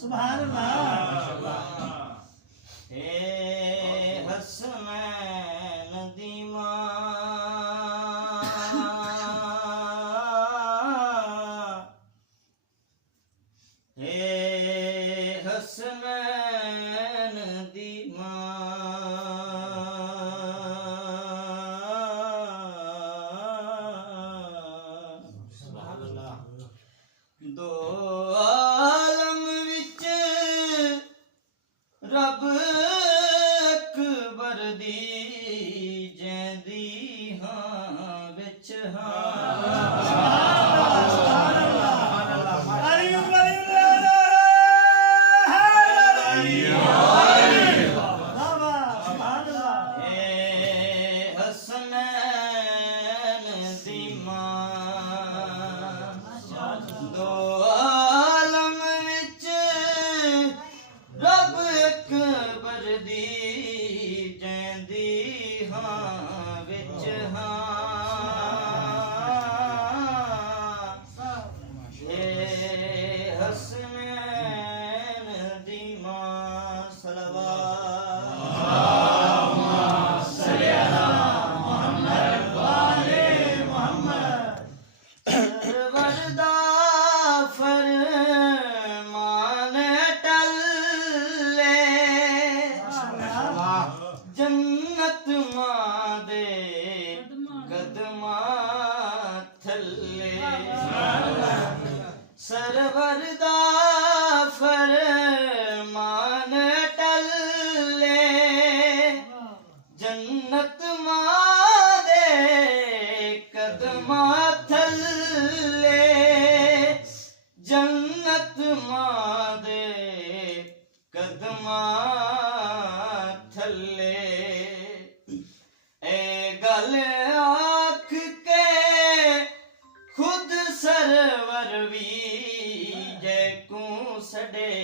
सुभान अल्लाह। हे हसनैन दी मां, हे हसनैन दी सुभान अल्लाह। दो आलम विच रब अकबर दी जैंदी हां विच जन्नत मां दे कदमां थल्ले सरवर दा फरमान टल्ले जन्नत मां दे कदमां थल्ले जन्नत मां दे कदमां थल्ले गल आख के खुद सरवर भी जैकू सडे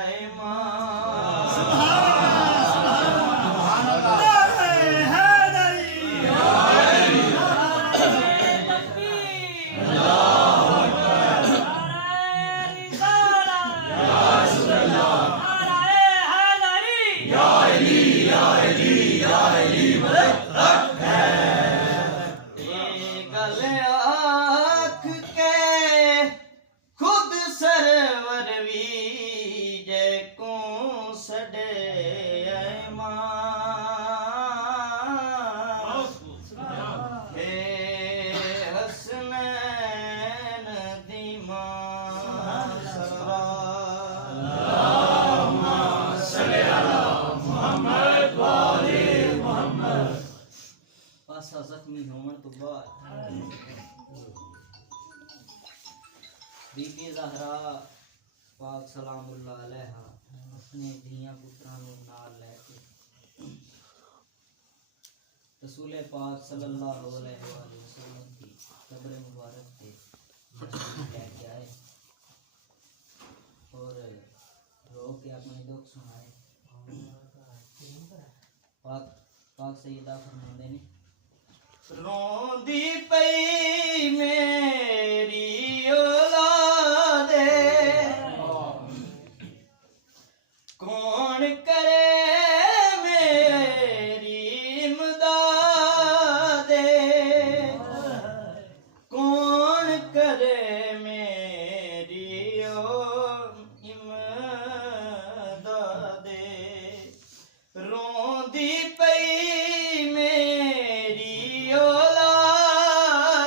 आए जख्मी होने तो बाद बीबी ज़हरा पाक सलामुल्लाह अलैहा अपने धियां पुत्रां नूं नाल लैके रसूल पाक सल्लल्लाहु अलैहि वसल्लम की कब्र मुबारक पे लेके आए और रो के अपने दुख सुनाए। पाक सैयदा फरमाते ने रोंदी पई मेरी औलादे कौन करे मेरी इमदादे कौन करे मेरी इमदादे रोंदी पई मेरी औलादे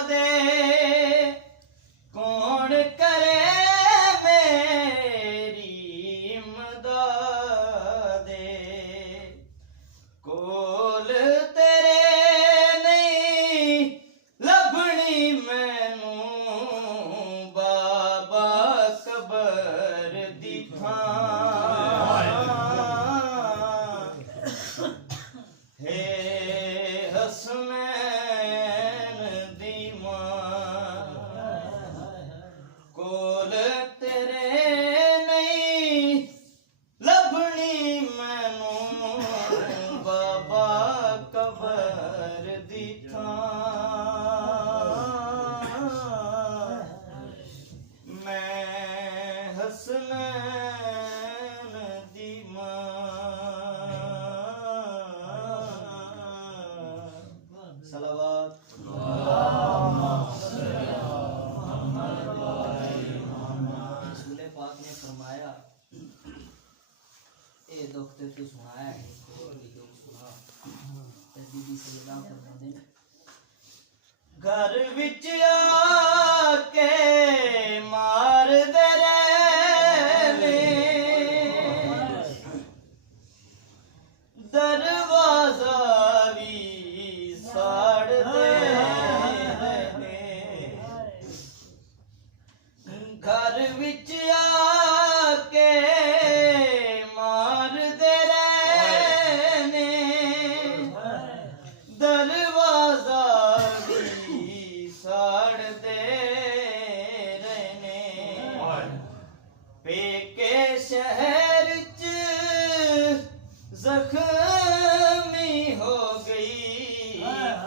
सलावत। रसूल पाक ने फरमाया ए दुख ते तू सुनाया है कोई दुख सुना ते बीबी सैयदा फरमाते ने घर विच आके मार दे रहने दरवाजा भी साड़ दे रहने घर विच आके मार दे रहने दरवाजा भी साड़ दे रहने पेके शहर च जख्मी हो गई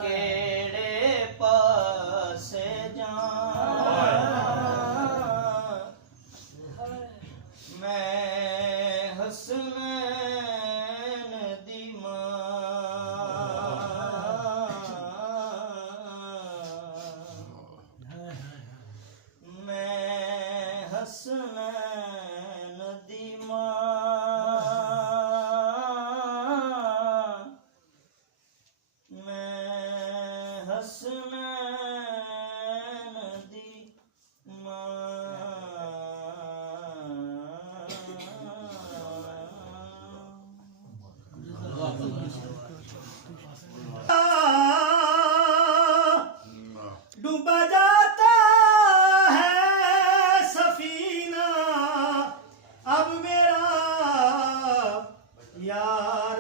केड़े पासे जाऊं मैं हसनैन दी मैं हसनैन दी मैं हसनैन दी डूबा जाता है सफीना अब मेरा या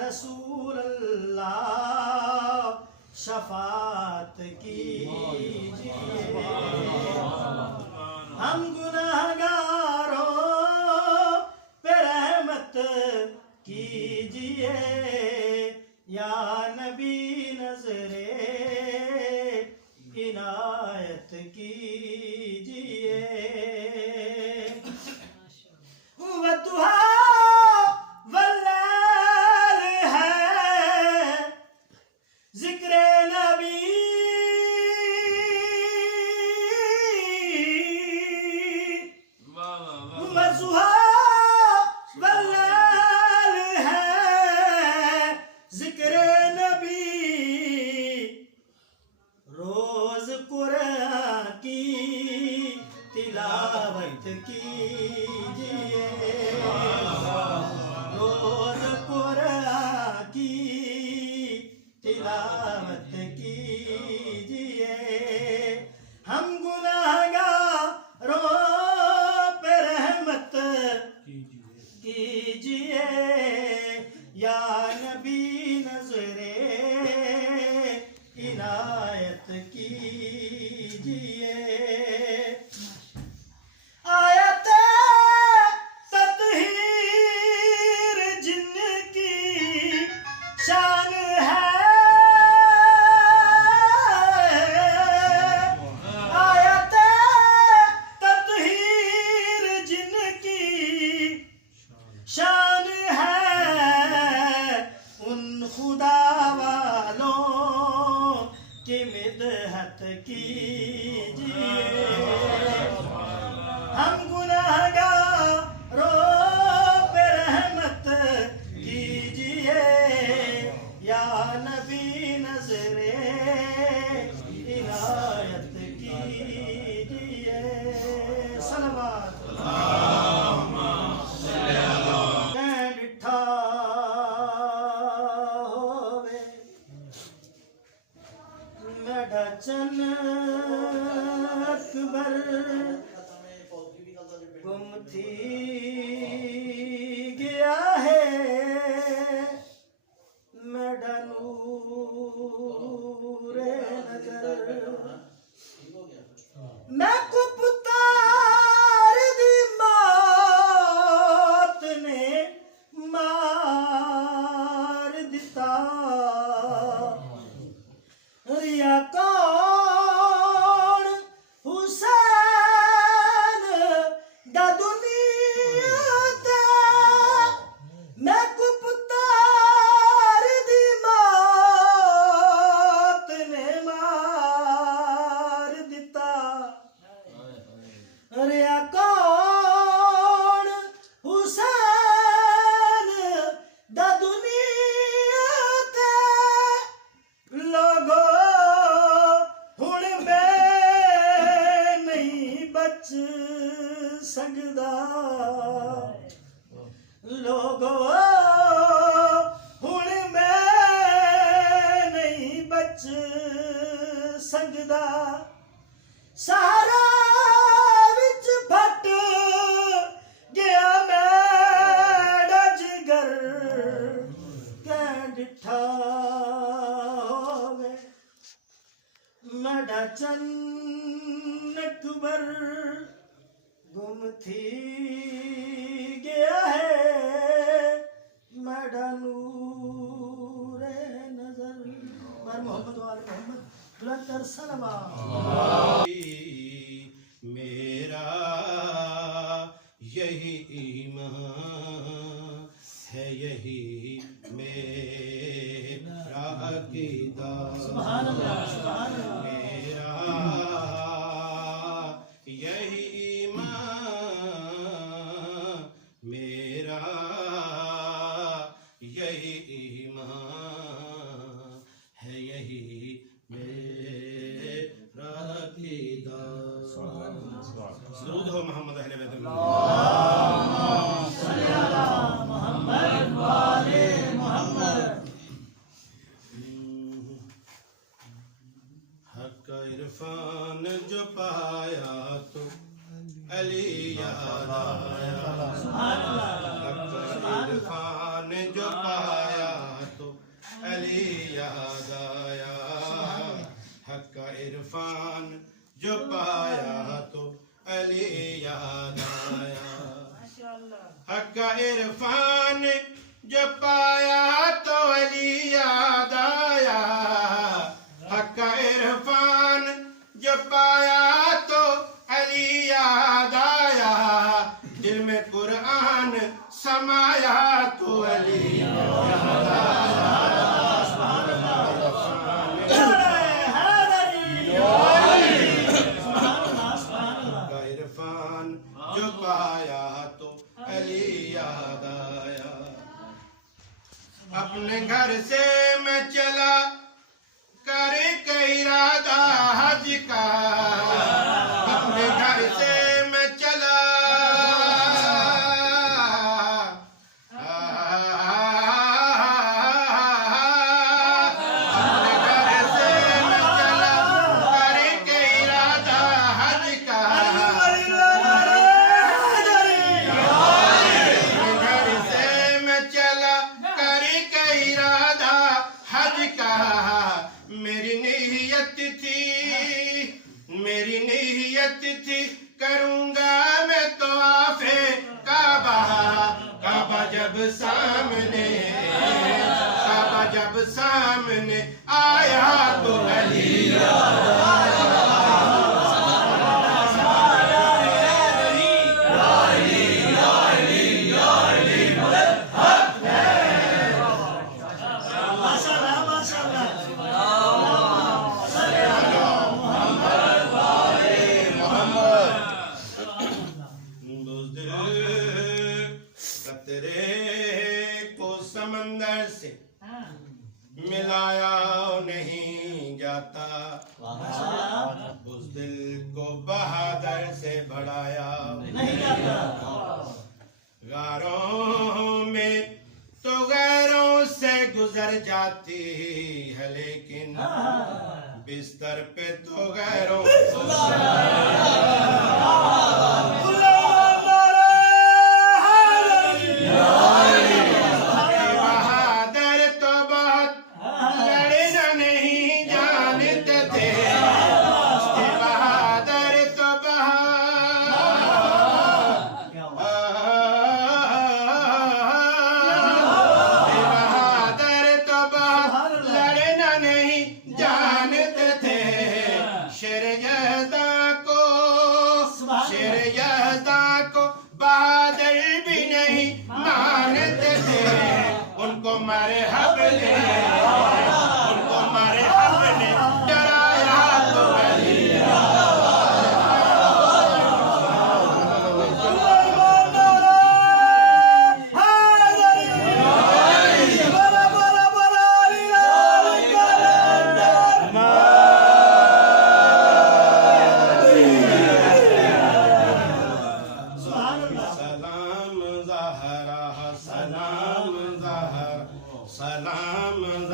रसूल अल्लाह शफात कीजिए हम गुनाहगारों पे रहमत कीजिए या नबी नजरे इनायत कीजिए वदुहा वल्लैल है जिक्र नबी वदुहा वल्लैल है जिक्र नबी रोज कुरान की तिलावत कीजिए रोज कुरान की तिलावत कीजिए हम गुनाहगारों पे रहमत कीजिए या नबी नजरे इनायत कीजिए आयत तत्हीर जिनकी शान है आयत तत्हीर जिनकी शान है उन खुदा वालों की मिदहत कीजिए हम गुनाहगारों पे रहमत कीजिए या नबी नजरे इनायत कीजिए सलवात डिठा होवे मेरा चन अकबर गुम थी गया है मेरा नूरे नजर मैं को पुतार दी मौत ने मार दिता रिया कौन हुसैन ਦਾ ਸਾਰਾ ਵਿੱਚ ਫਟ ਗਿਆ ਮੇਰਾ ਜਿਗਰ ਕਹਿ ਡਿਠਾ ਹੋਵੇ ਮੇਰਾ ਚੰਨ ਅਕਬਰ गुम थी गया है मेरा नूर नजर पर मोहम्मद वाले मोहम्मद बुलंद कर सलवा मेरा यही ईमान है यही मेरा अकीदा सुभान अल्लाह सुभान अल्लाह मेरा यही मेरा यही ईमान है यही मेरा अकीदा दरूद हो मोहम्मद अहले बैत मोहम्मद वाले मोहम्मद हक इरफान जो पाया तो अली याद आया हक इरफान जो पाया तो अली याद आया हक इरफान जो पाया तो अली याद आया हक इरफान जो पाया तो अली याद आया हक इरफान जो पाया तो अली याद आया दिल में कुरान समाया तो अली याद आया इरफान जो पाया तो अली याद आया अपने घर से मैं चला करे इरादा हज का अपने घर से मैं चला अपने घर से मैं चला करे इरादा हज का अपने घर से मैं चला करे इरादा हज का मेरी नीयत थी करूंगा मैं तो आफे काबा जब सामने आया तो अली समंदर से मिलाया नहीं जाता उस दिल को बहादुर से बढ़ाया नहीं जाता गारों में तो गैरों से गुजर जाती है लेकिन बिस्तर पे तो गैरों उनको मारे हमने डराया तो सलाम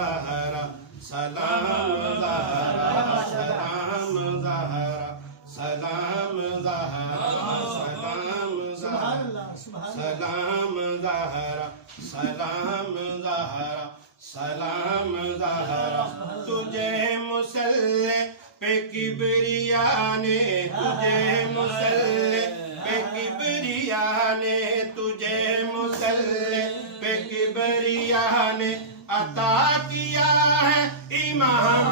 पे किबरिया ने तुझे मुसल्ले पे किबरिया ने तुझे मुसल्ले पे किबरिया ने अता किया है इमाम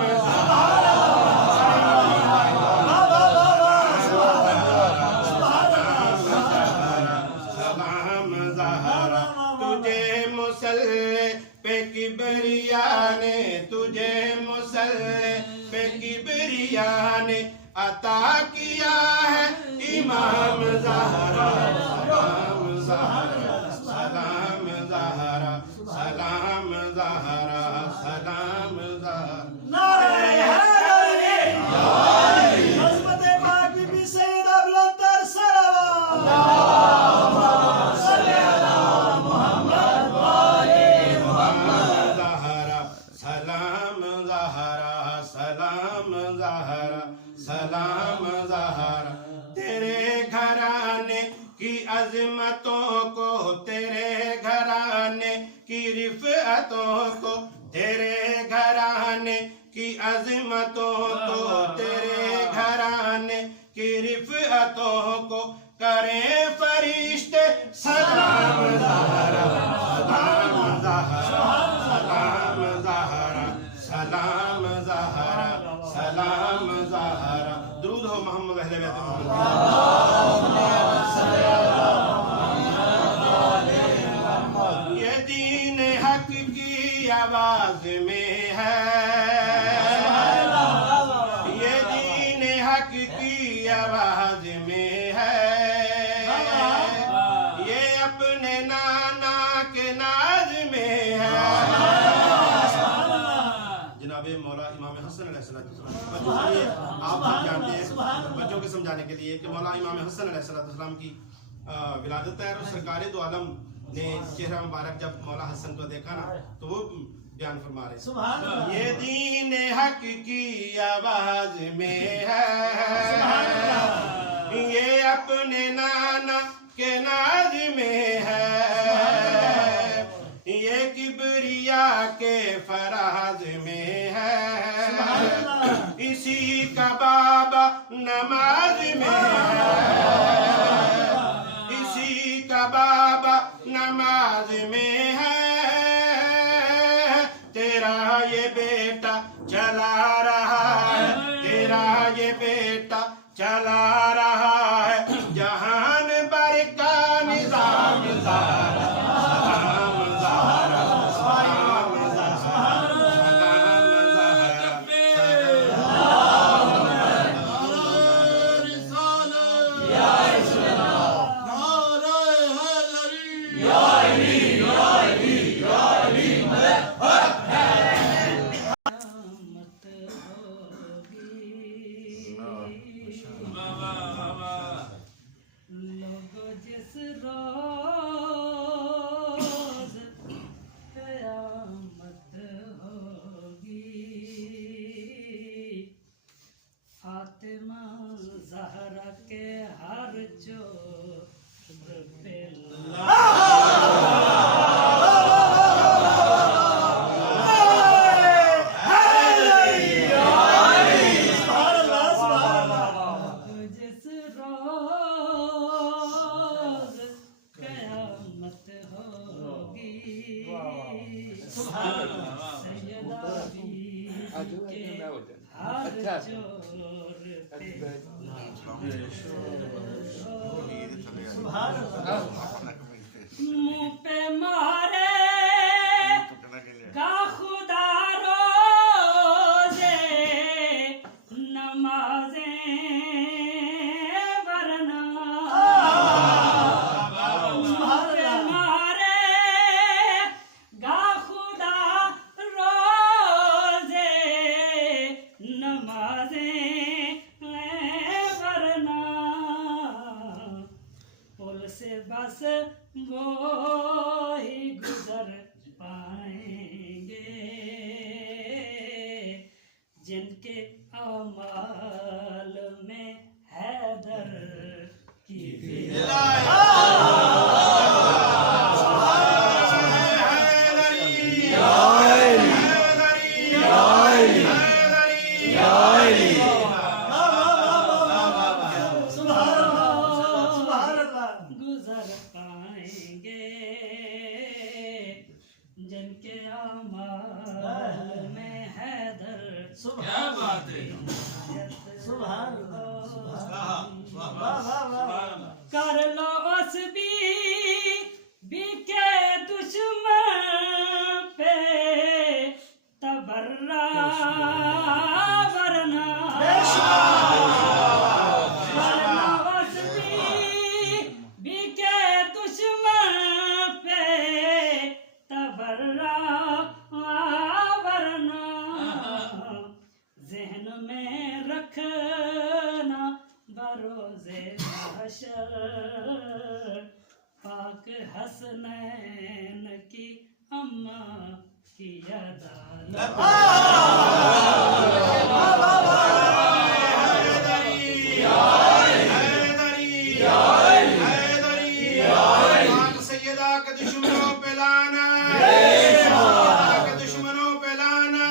मुसल्ले पे किबरिया ने तुझे मुसल्ले पे किबरिया ने अता किया है इमाम ज़हरा सलाम ज़हरा सलाम ज़हरा सलाम ज़हरा सलाम ज़हरा नारे हैदरी हज़रत पाक बीबी सैयदा बुलंदर सलावत सलाम ज़हरा तेरे घराने की अज़मतों को तेरे घराने की रिफ़अतों को तेरे घराने की अज़मतों को तेरे घराने की रिफ़अतों को करें फरिश्ते सलाम ज़हरा सलाम ज़हरा सलाम ज़हरा सलाम ज़हरा सलाम ज़हरा दुरूद हो मोहम्मद अहले बैत मोहम्मद। ये दीन हक की आवाज में है, ये दीन हक की आवाज में है, ये अपने नाना के नाज में है। जनाबे मौला इमाम हसन अलैहिस्सलाम आप जानते हैं बच्चों के समझाने के लिए कि मौला इमाम हसन अलैहिस्सलाम की विलादत है और सरकार दो आलम ने चेहरा मुबारक जब मौला हसन को देखा ना तो वो बयान फरमा रहे ये दीन हक की आवाज में है, ये अपने नाना के नाज में है, ये किबरिया के फराज में है, इसी का बाबा नमाज में है, इसी का बाबा नमाज में है, तेरा ये बेटा चला रहा है, तेरा ये बेटा चला रहा है जहान भर का निजाम ज़हरा सलाम ज़हरा सलाम ज़हरा ज़हरा के हर चोर पे जिस रोज कयामत होगी सैयदा के हर चोर पे मुँह पे मारे का खुदा रोज़े नमाज़ें वरना मुँह पे मारे गा खुदा रोज़े नमाज़ें वरना पुल से बस वो ही गुजर पाएंगे जिनके अमाल में हैदर की हैदरी सुभान अल्लाह कर लो उस बी के दुश्मन पे तबर्रा वरना कर लो उस बी के दुश्मन पे तबर्रा वरना जहन में रखना बरोज़े महशर पाक हसनैन की अम्मा की अदालत पाक सैयदा के दुश्मनों पे लाना, के दुश्मनों पे लाना।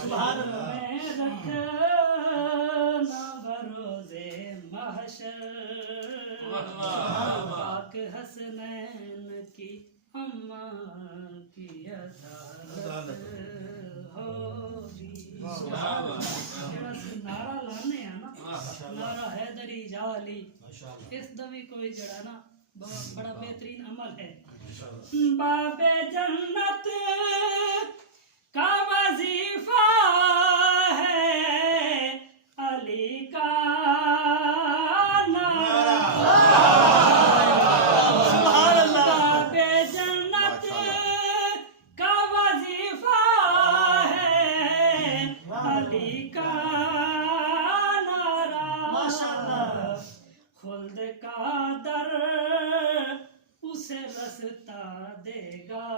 सुभान अल्लाह में रखना बरोज़े महशर पाक हसनैन की अम्मा की अदालत होगी। जेड़ा नारा लाने आ ना, नारा हैदरी जाली, इस दवी कोई जड़ा ना बड़ा बेहतरीन अमल है। बाबे जन्नत का वजीफा है अली का नारा। बाबे जन्नत का वजीफा है अली का नारा। माशाअल्लाह। खुल्द का दर उसे रास्ता देगा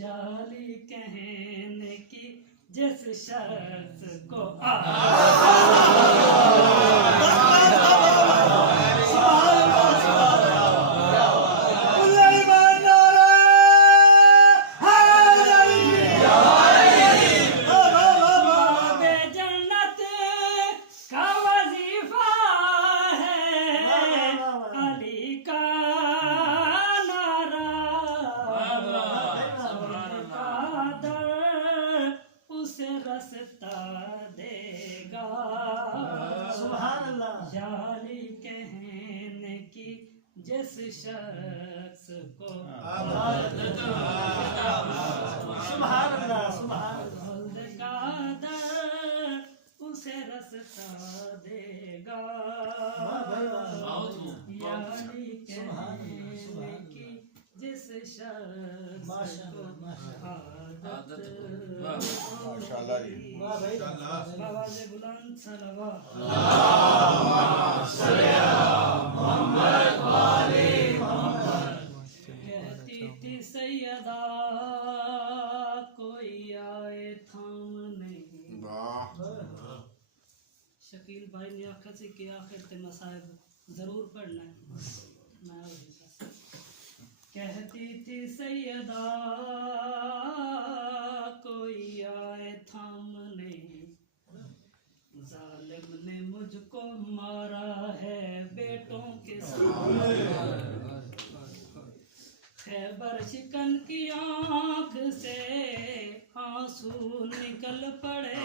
याली कहने की जिस शख्स को बाबे जन्नत का वजीफा है अली का नारा। का दर उसे रास्ता देगा सुभान अल्लाह याली कहने की जिस शख्स को सुभान अल्लाह सुभान अल्लाह खुल्द का दर उसे रास्ता देगा याली कहने की जिस शख्स को आदत माशाल्लाह जी। वाह भाई आवाज़े बुलंद सलवा कहती थी सैयदा कोई आए थामने। शकील भाई ने आखिर से कि आखिर ते मसाइब जरूर पढ़ना है। मैं वही बस। कहती थी सैयदा कोई आए थामने जालिम ने मुझको मारा है बेटों के सामने। खैबर शिकन की आंख से आंसू निकल पड़े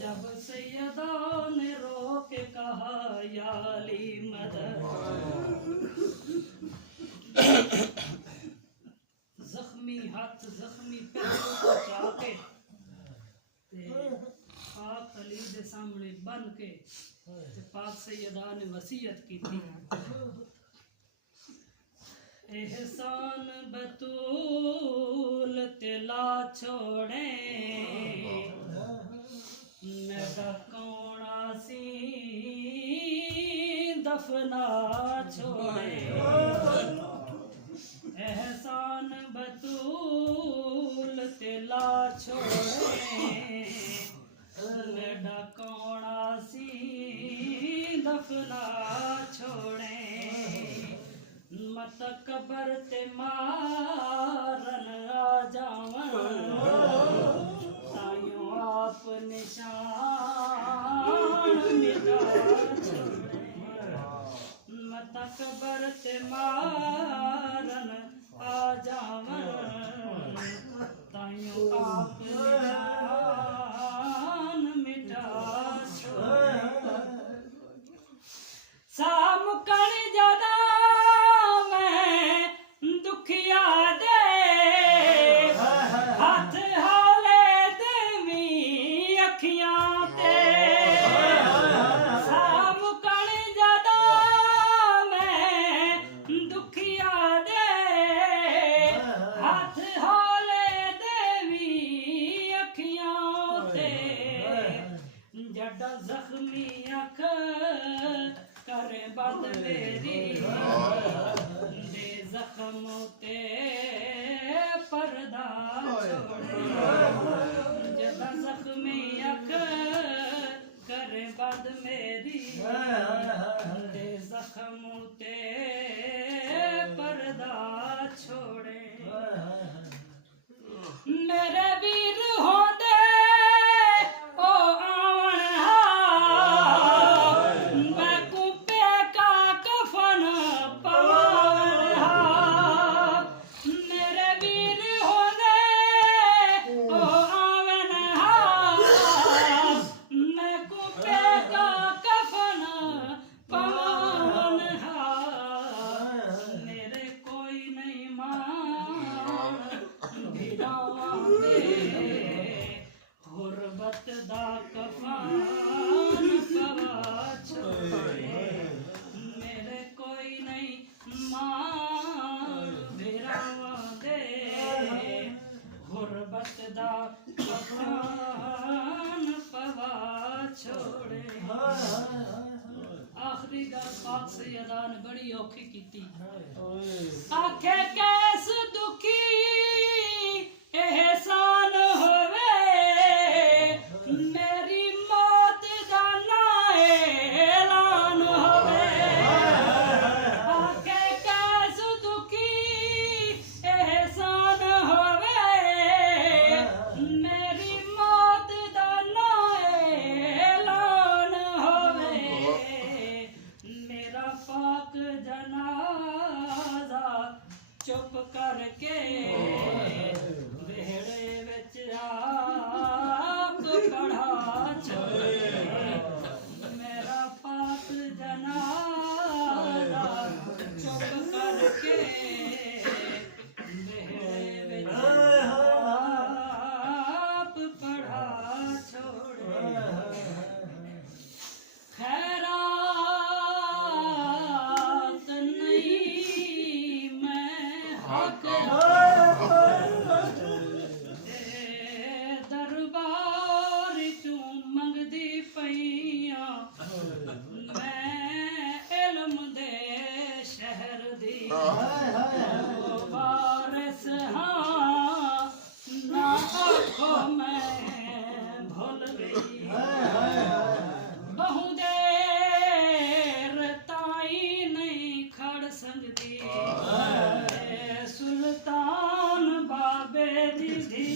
जब सैयदा ने रो के कहा याली मदद। जख्मी हाथ जख्मी पैर को चाके ते पाक अली दे सामने बन के ते पाक सैयदा ने वसीयत की थी एहसान बतूल तिला छोड़े मेरा कौड़ा सी दफना छोड़े। एहसान बतूल तिला छोड़े मेरा कौड़ा सी दफना छोड़े। मत कबर ते मारन आ जावन ताइयों आप निशान मिटा छोड़े। मत कबर ते मारन आ जावन गुरबत दा कफान पवा छोड़े मेरे कोई नहीं मां भेरावा दे गुरबत दा कफान पवा छोड़े आखिरी गल पाक सैयदा ने बड़ी औखी कीती आखे कैस दुखी एहसान होवे मेरी मौत दा ना ऐलान होवे आखे कैस दुखी एहसान होवे मेरी मौत दा ना ऐलान होवे मेरा पाक जनाजा चुप करके बेड़े विच आप पढ़ा छोड़े मेरा पाक जनाजा चुप करके बेड़े विच आप पढ़ा छोड़े खैरात नहीं मैं हक दरबार चूं मंगदी पईयां मैं इल्म दे शहर दी वारिस हां ना आखो मैं भुल गई बहु देर ताई नहीं खड़ सकती सुल्तान बाबे दी धी